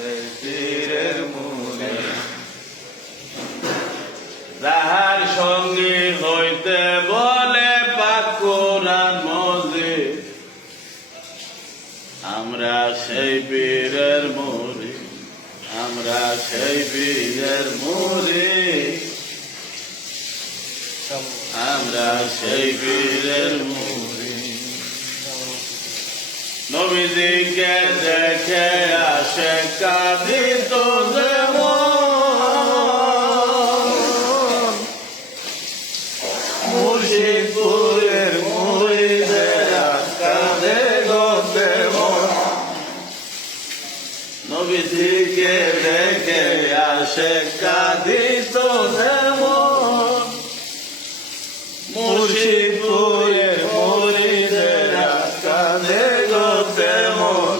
সেই পীরের মুরিদ যাহার সঙ্গী হইতে বলে পাক কোরআন মজিদ আমরা সেই পীরের মুরিদ আমরা সেই পীরের মুরিদ আমরা সেই পীরের মুরিদ নবীজিকে দেখে আসে কাঁদিত যেমন মুর্শিদপুরের মুরিদেরা কাঁদে গো তেমন নবীজিকে দেখে আসে কাঁদিত যেমন মুর্শিদপুরের মুরিদেরা কাঁদে গো তেমন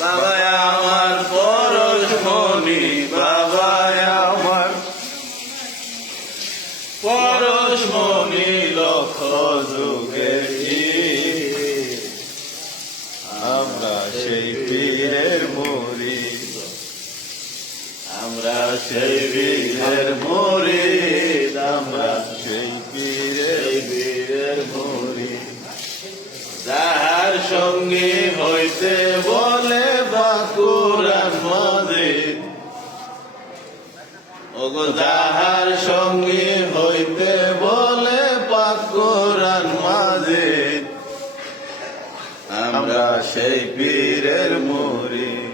বাবা আমার পরশমণি বাবা আমার পরশমণি লক্ষ যুগের আমরা সেই পীরের মুরিদ আমরা সেই পীরের মুরিদ আমরা সেই পীরের মুরিদ যাহার সঙ্গী হইতে বলে পাক কোরআন মজিদ ওগো যাহার সঙ্গী হইতে বলে পাক কোরআন মজিদ আমরা সেই পীরের মুরিদ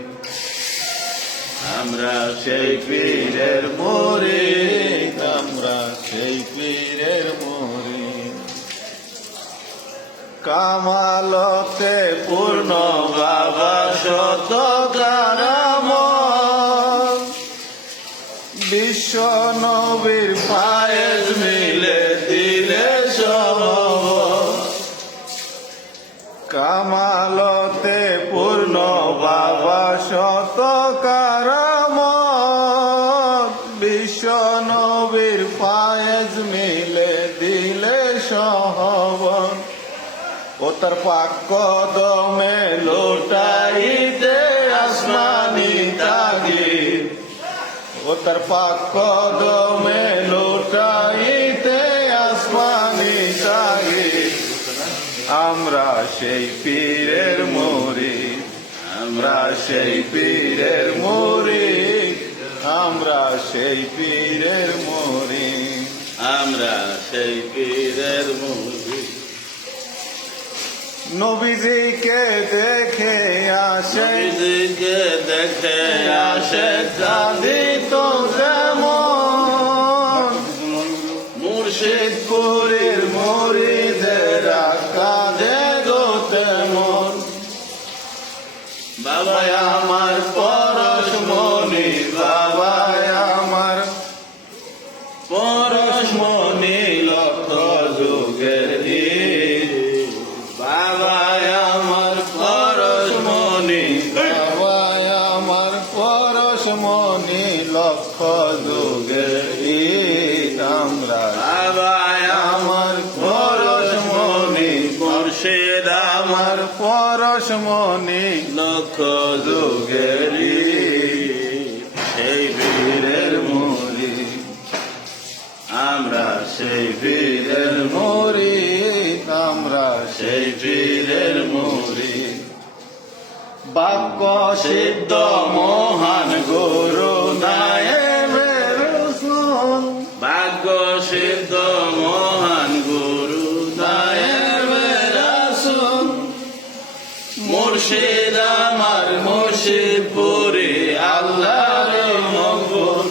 আমরা সেই পীরের মুরিদ আমরা সেই পীরের মুরিদ কামালতে পূর্ণ বাবা শত কারামত বিশ্ব নবীর ফায়েজ মিলে দিলে সব কামালতে পূর্ণ বাবা শত কারামত বিশ্ব নবীর ফায়েজ মিলে দিলে সহবন ও তার পাক কদমে লোটাইতে আসমানি তাগিদ ও তার পাক কদমে লোটাইতে আসমানি তাগিদ আমরা সেই পীরের মুরিদ আমরা সেই পীরের মুরিদ আমরা সেই পীরের মুরিদ আমরা সেই পীরের মুরিদ নবীজিকে দেখে আসে নবীজিকে দেখে আসে কাঁদিত যেমন মুর্শিদপুরের মুরিদেরা কাঁদে গো তেমন বাবা আমার পরশমণি বাবা আমার পরশমণি লক্ষ যুগের বাবা আমার পরশমণি বাবা আমার পরশমণি লক্ষ যুগের আমরা বাবা আমার পরশমণি মুর্শিদ আমার পরশমণি লক্ষ যুগের সেই পীরের মুরিদ আমরা সেই পীরের মুরিদ আমরা সেই পীরের মুরিদ বাক্য সিদ্ধ মহান গুরু নায়েবে রাসূল বাক্য সিদ্ধ মহান গুরু নায়েবে রাসূল মুর্শিদ আমার মুর্শিদপুরে আল্লাহর মকবুল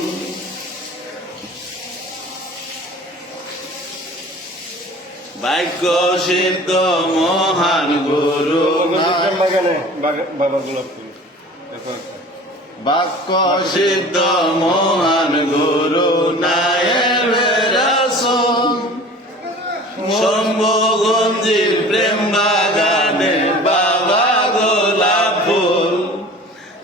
বাক্য সিদ্ধ মহান গুরু বাক্য সিদ্ধ মহান গুরু নায়েবে রাসূল শম্ভুগঞ্জের প্রেম বাগানে বাবা গোলাপ ফুল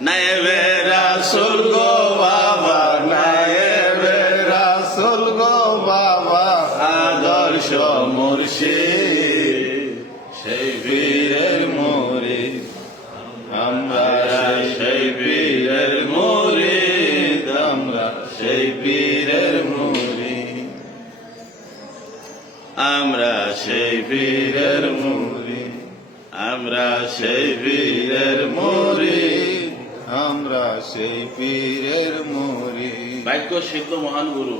নায়েবে রাসূল গো বাবা নায়েবে রাসূল গো বাবা আদর্শ মুর্শিদ সেই পীরের মুরিদ আমরা পীরের মুরিদ, আমরা সেই পীরের মুরিদ, আমরা সেই পীরের মুরিদ, আমরা সেই পীরের মুরিদ, আমরা সেই পীরের মুরিদ। বাক্য সিদ্ধ মহান গুরু